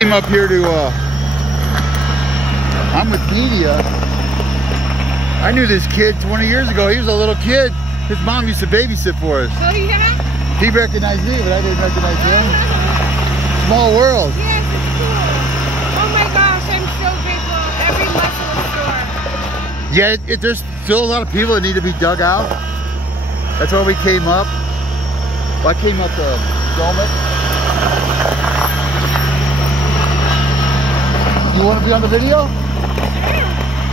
Came up here to, I'm with media. I knew this kid 20 years ago. He was a little kid. His mom used to babysit for us. Oh, yeah? He recognized me, but I didn't recognize him. Small world. Yes, it's cool. Oh my gosh, I'm so grateful. Every muscle store. Yeah, there's still a lot of people that need to be dug out. That's why we came up. Well, I came up to film it. You want to be on the video?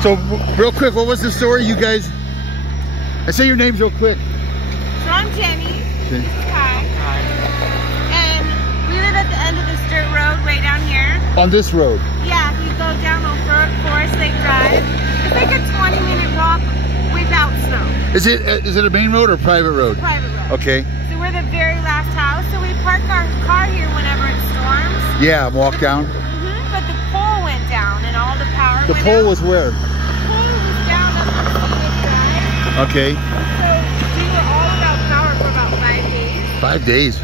So, real quick, what was the story, you guys? I say your names real quick. So I'm Jenny. Hi. And we live at the end of this dirt road way down here. On this road? Yeah, if you go down on Forest Lake Drive, it's like a 20-minute walk without snow. Is it a main road or a private road? Private road. Okay. So we're the very last house, so we park our car here whenever it storms. Yeah, walk down. But the pole went down and all the power The went pole out. was where? The pole was down up on Scenic Drive. Okay. So we were all without power for about 5 days. 5 days.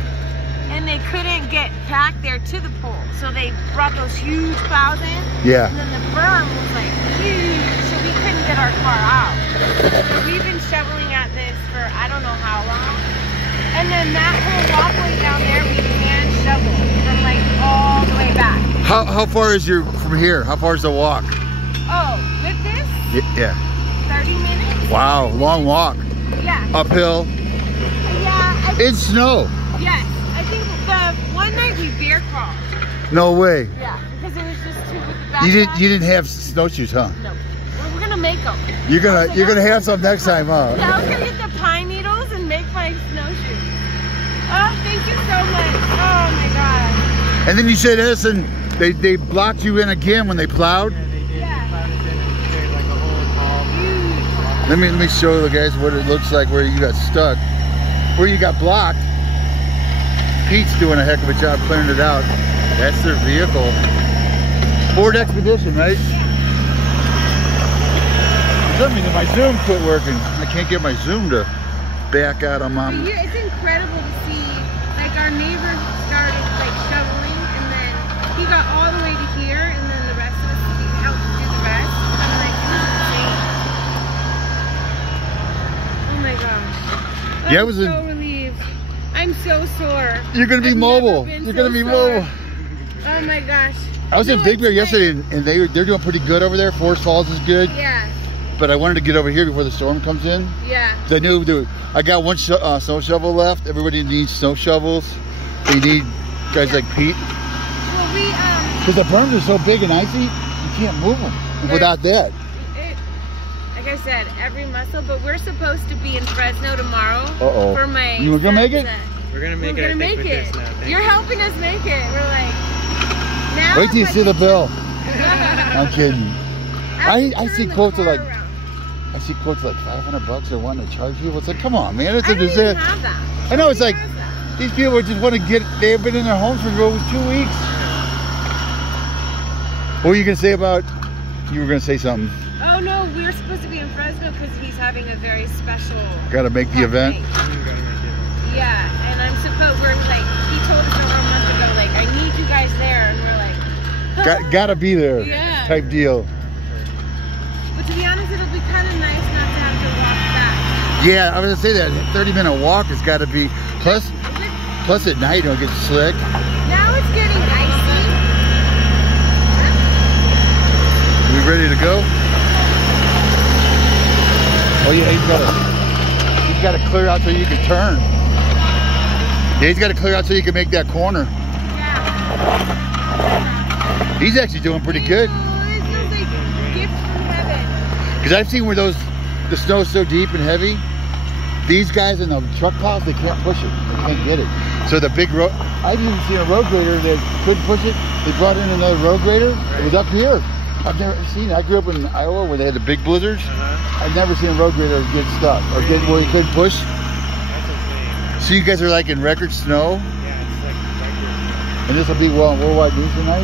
And they couldn't get back there to the pole. So they brought those huge plows in. Yeah. And then the berm was like huge. So we couldn't get our car out. So we've been shoveling at this for I don't know how long. And then that whole walkway down there, we hand shovel from like all the way back. How far is from here? How far is the walk? Oh, with this? Yeah. 30 minutes. Wow, long walk. Yeah. Uphill. Yeah. In snow. Yes. I think the one night we bear crawled. No way. Yeah, because it was just too with the backpack. You didn't have snowshoes, huh? No. We're gonna make them. You're gonna have some next time, huh? Yeah, I was gonna get the pine needles and make my snowshoes. Oh, thank you so much. Oh my god. And then you said this, and they blocked you in again when they plowed. Yeah, they did. Yeah. They plowed us in and there's like a whole Let me show the guys what it looks like where you got stuck, where you got blocked. Pete's doing a heck of a job clearing it out. That's their vehicle. Ford Expedition, right? Yeah. That means my Zoom quit working. I can't get my Zoom to back out on my. It's incredible to see. Like our neighbor started like shoveling, and then he got all the way to here, and then the rest of us helped do the rest. I'm like, this is insane. Oh my gosh. Yeah, I'm it was so relieved. I'm so sore. You're gonna be I've mobile. never been You're so gonna be sore. mobile. Oh my gosh. I was in Big Bear it's yesterday, and they're doing pretty good over there. Forest Falls is good, Yeah. but I wanted to get over here before the storm comes in. Yeah. I knew I got one snow shovel left. Everybody needs snow shovels. They need guys like Pete. Well, we Because the berms are so big and icy, you can't move them without that. like I said, every muscle. But we're supposed to be in Fresno tomorrow for my. You gonna make it? We're gonna make We're it. gonna make it. You're helping us make it. We're like. Now Wait till you see the bill. I'm kidding. I see quotes of like. I see quotes like $500 or wanting to charge people. It's like, come on, man. It's I don't even have that. I know, it's like these people just want to get. They've been in their homes for over 2 weeks. What were you gonna say about? You were gonna say something. Oh no, we're supposed to be in Fresno because he's having a very special. Got to make the event. Yeah, and we're like, he told us over a month ago, like, I need you guys there, and we're like, Gotta be there. Yeah. Type deal. But to be honest, it'll be kind of nice not to have to walk back. Yeah, I was gonna say that 30-minute walk has got to be. Plus at night it'll get slick. Now it's getting icy. We ready to go? Oh yeah, he's got to clear out so you can turn. Yeah, he's got to clear out so you can make that corner. Yeah. He's actually doing pretty good. Oh, it feels like a gift from heaven. Because I've seen where the snow's so deep and heavy, these guys in the truck piles, they can't push it. They can't get it. So the big road, I've even seen a road grader that couldn't push it. They brought in another road grader. It was up here. I've never seen it. I grew up in Iowa where they had the big blizzards. I've never seen a road grader get stuck or get where he couldn't push. That's insane. So you guys are like in record snow? Yeah, it's like record. And this will be worldwide news tonight?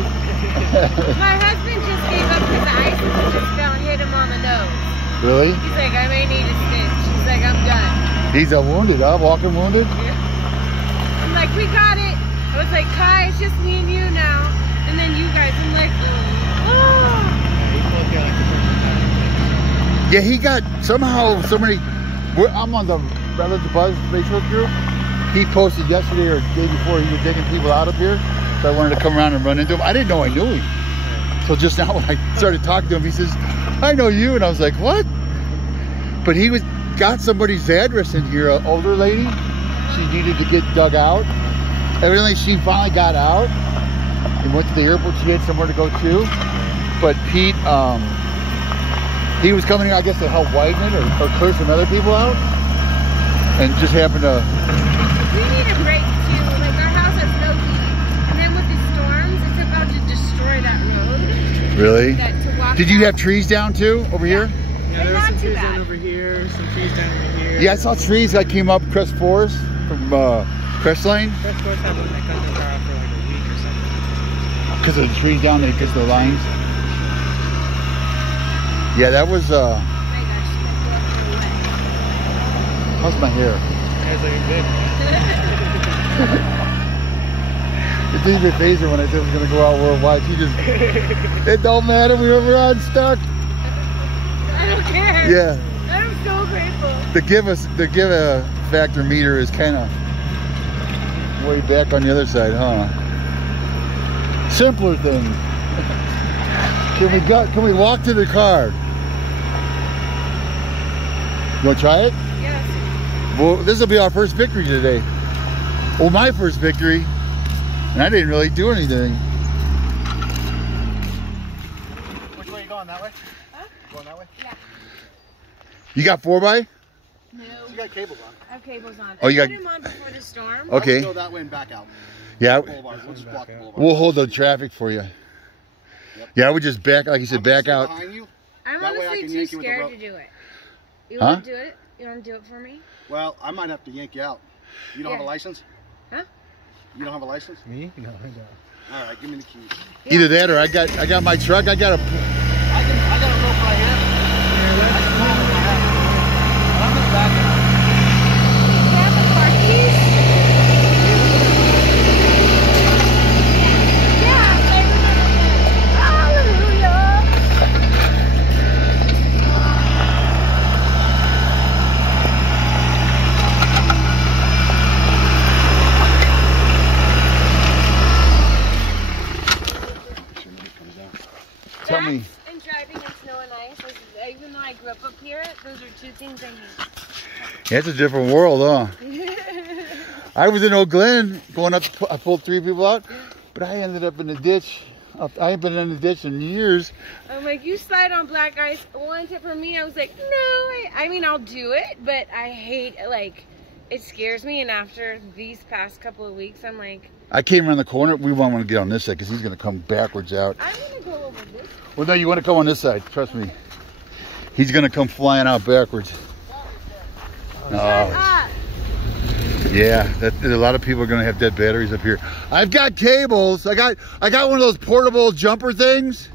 My husband just gave up his ice and just fell and hit him on the nose. Really? He's like, I may need a stitch. He's like, I'm done. He's a wounded, huh? Walking wounded? Yeah. I'm like, we got it. I was like, Kai, it's just me and you now. And then you Yeah, he got somehow so many. I'm on the Redlandsbuzz Facebook group. He posted yesterday or the day before he was taking people out up here. So I wanted to come around and run into him. I didn't know I knew him. So just now when I started talking to him, he says, I know you. And I was like, what? But he got somebody's address in here, an older lady. She needed to get dug out. Evidently, she finally got out and went to the airport. She had somewhere to go to. But Pete, he was coming here, I guess, to help widen it or clear some other people out. And just happened to... We need a break, too. Like, our house has no heat. And then with the storms, it's about to destroy that road. Really? To walk Did you down. have trees down, too, over here? Yeah, there were not some too trees bad. down over here, some trees down over here. Yeah, I saw trees. I came up Crest Forest from Crestline. Crest Forest had one that cut their car off for like a week or something. Because of the trees down there, because of the lines. Yeah, that was... Oh my gosh, my wet. how's my hair? It's like good. It didn't even phase her when I said I was going to go out worldwide. She just... It don't matter. We're unstuck. I don't care. Yeah. I'm so grateful. The give a factor meter is kind of way back on the other side, huh? Simpler thing. Can we walk to the car? You want to try it? Yes. Well, this will be our first victory today. Well, my first victory, and I didn't really do anything. Which way are you going? That way? Huh? Going that way? Yeah. You got 4x? No. You got cables on. I have cables on. Oh, you I got- put them on before the storm. Okay. Go that way and back out. Yeah. Boulevard. We'll just block the boulevard. We'll hold the traffic for you. Yep. Yeah, I would just back, like you said, I'm gonna back stay out. behind you. I'm That way I honestly can too yank you with the scared rope. to do it. You Huh? want to do it? You want to do it for me? Well, I might have to yank you out. You don't have a Yeah. license? Huh? You don't have a license? Me? No, I don't. All right, give me the keys. Either that or I got my truck. I got a... I got a rope right here. I can pull it if I have to. But I'm gonna back out. You have the car keys? Yeah, I remember that. Hallelujah. Tell me. That and driving in snow and ice, even though I grew up here, those are two things I hate. Yeah, it's a different world, huh? I was in Oak Glen going up. I pulled 3 people out, but I ended up in the ditch. I ain't been in the ditch in years. I'm like, you slide on black ice. One tip for me, I was like, no. I mean, I'll do it, but I hate, like, it scares me. And after these past couple of weeks, I'm like, I came around the corner. We won't want to get on this side because he's going to come backwards out. I'm going to go over this. Well, no, you want to come on this side. Trust me. He's going to come flying out backwards. Shut up. Yeah, a lot of people are going to have dead batteries up here. I've got cables. I got one of those portable jumper things.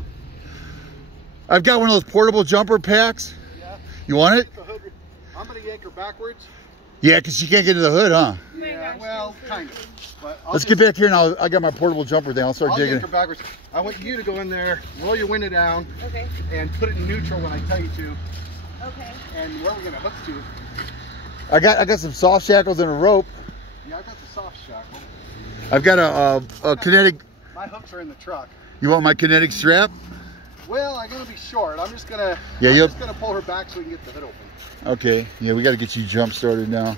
I've got one of those portable jumper packs. Yeah. You want it? The hood. I'm gonna yank her backwards. Yeah, because she can't get into the hood, huh? Oh my Yeah, gosh, well, I'm so kind of. But Let's get back here and I got my portable jumper thing. I'll start I'll digging yank her it. backwards. I want you to go in there, roll your window down, Okay. and put it in neutral when I tell you to. Okay. And where are we gonna hook to? I got some soft shackles and a rope. Yeah, I've got the soft shackle. I've got a kinetic. My hooks are in the truck. You want my kinetic strap? Well, I'm gonna be short. I'm just gonna. Yeah, I'm you'll- just gonna pull her back so we can get the hood open. Okay. Yeah, we got to get you jump started now.